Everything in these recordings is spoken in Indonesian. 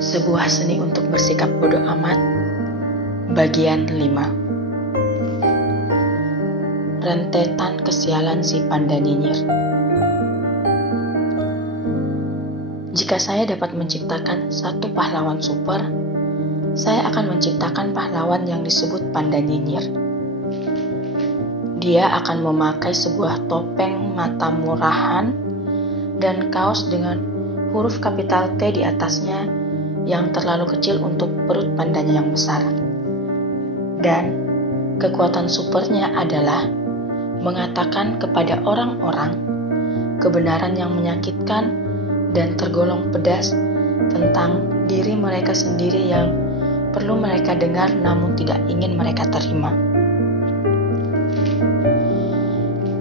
Sebuah seni untuk bersikap bodoh amat. Bagian 5. Rentetan kesialan si panda nyinyir. Jika saya dapat menciptakan satu pahlawan super, saya akan menciptakan pahlawan yang disebut panda nyinyir. Dia akan memakai sebuah topeng mata murahan dan kaos dengan huruf kapital T di atasnya yang terlalu kecil untuk perut pandanya yang besar. Dan kekuatan supernya adalah mengatakan kepada orang-orang kebenaran yang menyakitkan dan tergolong pedas tentang diri mereka sendiri yang perlu mereka dengar namun tidak ingin mereka terima.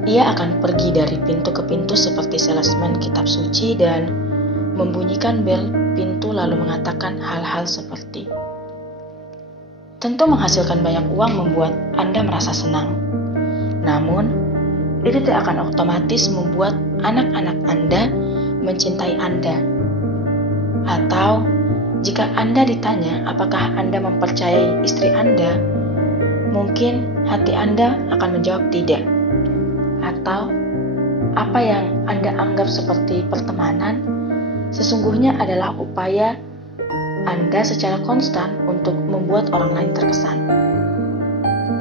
Ia akan pergi dari pintu ke pintu seperti salesman kitab suci dan membunyikan bel pintu lalu mengatakan hal-hal seperti, tentu menghasilkan banyak uang membuat Anda merasa senang. Namun, itu tidak akan otomatis membuat anak-anak Anda mencintai Anda. Atau, jika Anda ditanya apakah Anda mempercayai istri Anda, mungkin hati Anda akan menjawab tidak. Atau, apa yang Anda anggap seperti pertemanan, sesungguhnya adalah upaya Anda secara konstan untuk membuat orang lain terkesan.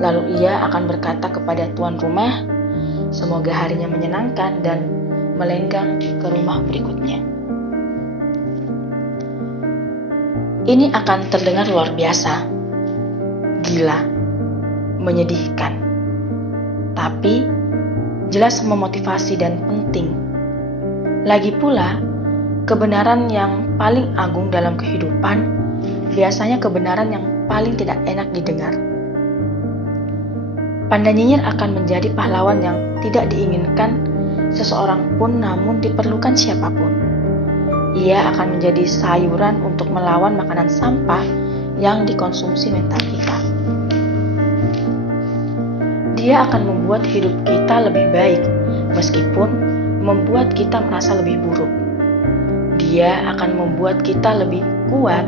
Lalu ia akan berkata kepada tuan rumah, semoga harinya menyenangkan dan melenggang ke rumah berikutnya. Ini akan terdengar luar biasa, gila, menyedihkan, tapi jelas memotivasi dan penting. Lagi pula, kebenaran yang paling agung dalam kehidupan biasanya kebenaran yang paling tidak enak didengar. Panda nyinyir akan menjadi pahlawan yang tidak diinginkan seseorang pun namun diperlukan siapapun. Ia akan menjadi sayuran untuk melawan makanan sampah yang dikonsumsi mental kita. Dia akan membuat hidup kita lebih baik meskipun membuat kita merasa lebih buruk. Dia akan membuat kita lebih kuat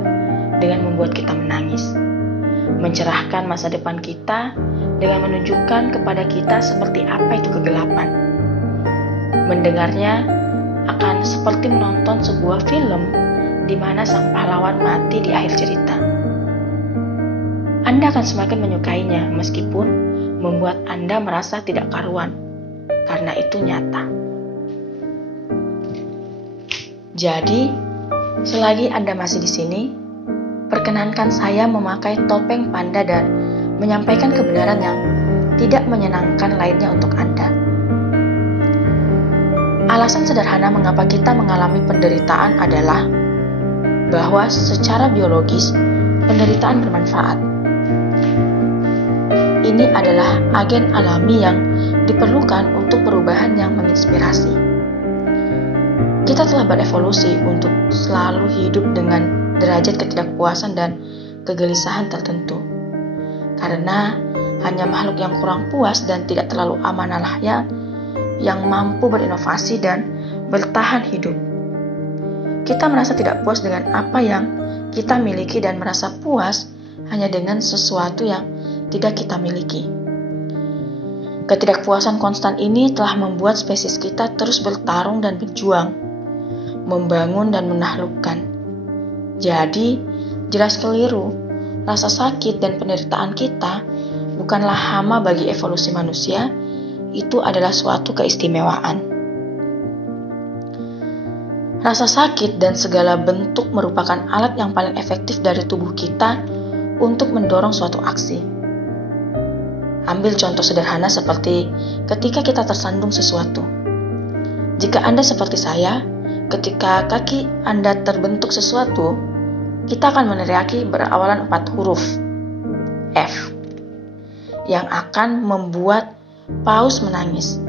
dengan membuat kita menangis, mencerahkan masa depan kita dengan menunjukkan kepada kita seperti apa itu kegelapan. Mendengarnya akan seperti menonton sebuah film di mana sang pahlawan mati di akhir cerita. Anda akan semakin menyukainya meskipun membuat Anda merasa tidak karuan, karena itu nyata. Jadi, selagi Anda masih di sini, perkenankan saya memakai topeng panda dan menyampaikan kebenaran yang tidak menyenangkan lainnya untuk Anda. Alasan sederhana mengapa kita mengalami penderitaan adalah bahwa secara biologis, penderitaan bermanfaat. Ini adalah agen alami yang diperlukan untuk perubahan yang menginspirasi. Kita telah berevolusi untuk selalu hidup dengan derajat ketidakpuasan dan kegelisahan tertentu. Karena hanya makhluk yang kurang puas dan tidak terlalu amanah yang mampu berinovasi dan bertahan hidup. Kita merasa tidak puas dengan apa yang kita miliki dan merasa puas hanya dengan sesuatu yang tidak kita miliki. Ketidakpuasan konstan ini telah membuat spesies kita terus bertarung dan berjuang, membangun dan menaklukkan. Jadi, jelas keliru, rasa sakit dan penderitaan kita bukanlah hama bagi evolusi manusia, itu adalah suatu keistimewaan. Rasa sakit dan segala bentuk merupakan alat yang paling efektif dari tubuh kita untuk mendorong suatu aksi. Ambil contoh sederhana seperti ketika kita tersandung sesuatu. Jika Anda seperti saya, ketika kaki Anda terbentuk sesuatu, kita akan meneriaki berawalan 4 huruf F yang akan membuat paus menangis.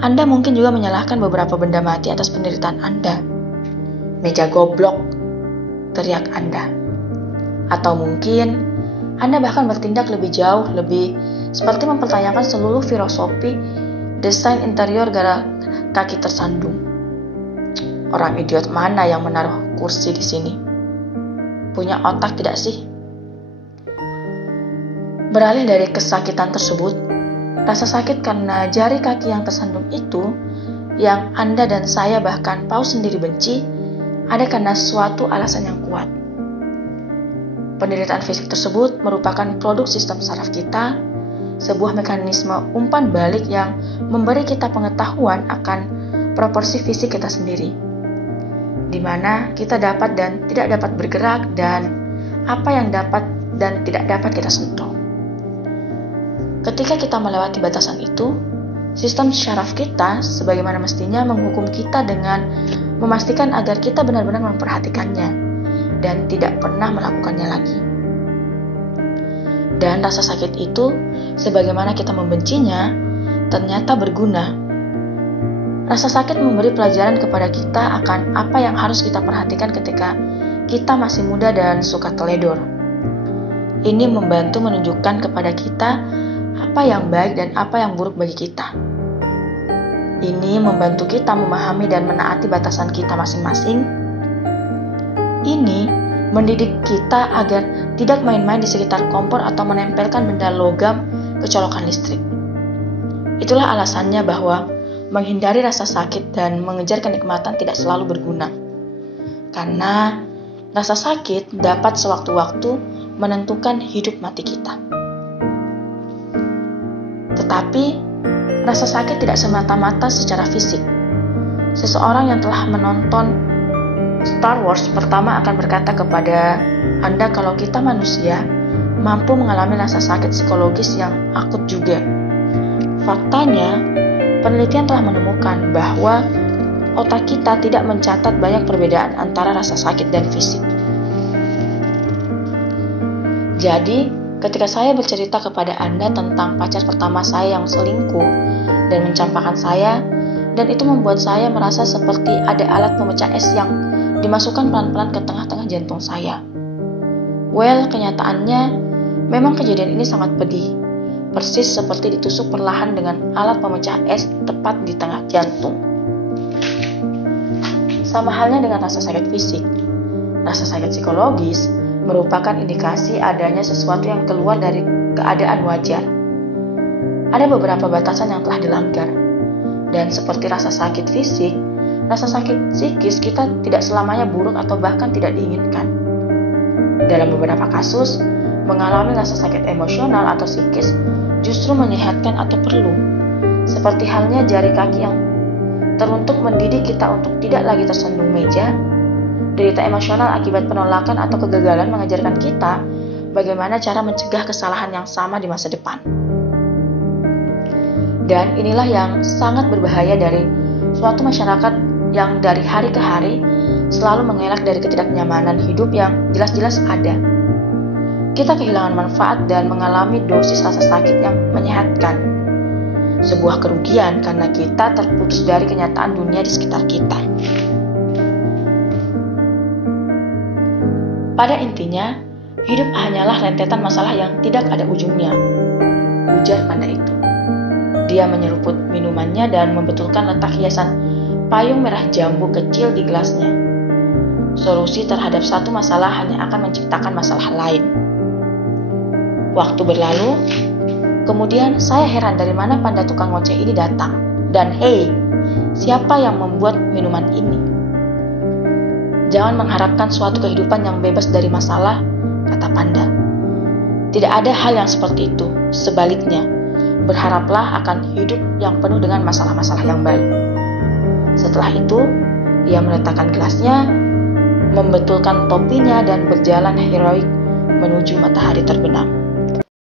Anda mungkin juga menyalahkan beberapa benda mati atas penderitaan Anda. Meja goblok, teriak Anda. Atau mungkin Anda bahkan bertindak lebih jauh, lebih seperti mempertanyakan seluruh filosofi desain interior gara kaki tersandung. Orang idiot mana yang menaruh kursi di sini? punya otak tidak sih? Beralih dari kesakitan tersebut, rasa sakit karena jari kaki yang tersandung itu, yang Anda dan saya bahkan Paus sendiri benci, ada karena suatu alasan yang kuat. Penderitaan fisik tersebut merupakan produk sistem saraf kita, sebuah mekanisme umpan balik yang memberi kita pengetahuan akan proporsi fisik kita sendiri, di mana kita dapat dan tidak dapat bergerak dan apa yang dapat dan tidak dapat kita sentuh. Ketika kita melewati batasan itu, sistem syaraf kita sebagaimana mestinya menghukum kita dengan memastikan agar kita benar-benar memperhatikannya dan tidak pernah melakukannya lagi. Dan rasa sakit itu, sebagaimana kita membencinya, ternyata berguna. Rasa sakit memberi pelajaran kepada kita akan apa yang harus kita perhatikan ketika kita masih muda dan suka teledor. Ini membantu menunjukkan kepada kita apa yang baik dan apa yang buruk bagi kita. Ini membantu kita memahami dan menaati batasan kita masing-masing. Ini mendidik kita agar tidak main-main di sekitar kompor atau menempelkan benda logam ke colokan listrik. Itulah alasannya bahwa menghindari rasa sakit dan mengejar kenikmatan tidak selalu berguna. Karena rasa sakit dapat sewaktu-waktu menentukan hidup mati kita. Tetapi, rasa sakit tidak semata-mata secara fisik. Seseorang yang telah menonton Star Wars pertama akan berkata kepada Anda kalau kita manusia mampu mengalami rasa sakit psikologis yang akut juga. Faktanya, penelitian telah menemukan bahwa otak kita tidak mencatat banyak perbedaan antara rasa sakit dan fisik. Jadi, ketika saya bercerita kepada Anda tentang pacar pertama saya yang selingkuh dan mencampakkan saya, dan itu membuat saya merasa seperti ada alat pemecah es yang dimasukkan pelan-pelan ke tengah-tengah jantung saya. Well, kenyataannya memang kejadian ini sangat pedih, persis seperti ditusuk perlahan dengan alat pemecah es tepat di tengah jantung. Sama halnya dengan rasa sakit fisik, rasa sakit psikologis merupakan indikasi adanya sesuatu yang keluar dari keadaan wajar. Ada beberapa batasan yang telah dilanggar. Dan seperti rasa sakit fisik, rasa sakit psikis kita tidak selamanya buruk atau bahkan tidak diinginkan. Dalam beberapa kasus, mengalami rasa sakit emosional atau psikis justru menyehatkan atau perlu. Seperti halnya jari kaki yang teruntuk mendidik kita untuk tidak lagi tersandung meja. Derita emosional akibat penolakan atau kegagalan mengajarkan kita bagaimana cara mencegah kesalahan yang sama di masa depan. Dan inilah yang sangat berbahaya dari suatu masyarakat yang dari hari ke hari selalu mengelak dari ketidaknyamanan hidup yang jelas-jelas ada. Kita kehilangan manfaat dan mengalami dosis rasa sakit yang menyehatkan. Sebuah kerugian karena kita terputus dari kenyataan dunia di sekitar kita. Pada intinya, hidup hanyalah rentetan masalah yang tidak ada ujungnya, ujar panda itu. Dia menyeruput minumannya dan membetulkan letak hiasan payung merah jambu kecil di gelasnya. Solusi terhadap satu masalah hanya akan menciptakan masalah lain. Waktu berlalu, kemudian saya heran dari mana panda tukang ngoceh ini datang. Dan hey, siapa yang membuat minuman ini? Jangan mengharapkan suatu kehidupan yang bebas dari masalah, kata panda. Tidak ada hal yang seperti itu, sebaliknya, berharaplah akan hidup yang penuh dengan masalah-masalah yang baik. Setelah itu, ia meletakkan gelasnya, membetulkan topinya dan berjalan heroik menuju matahari terbenam.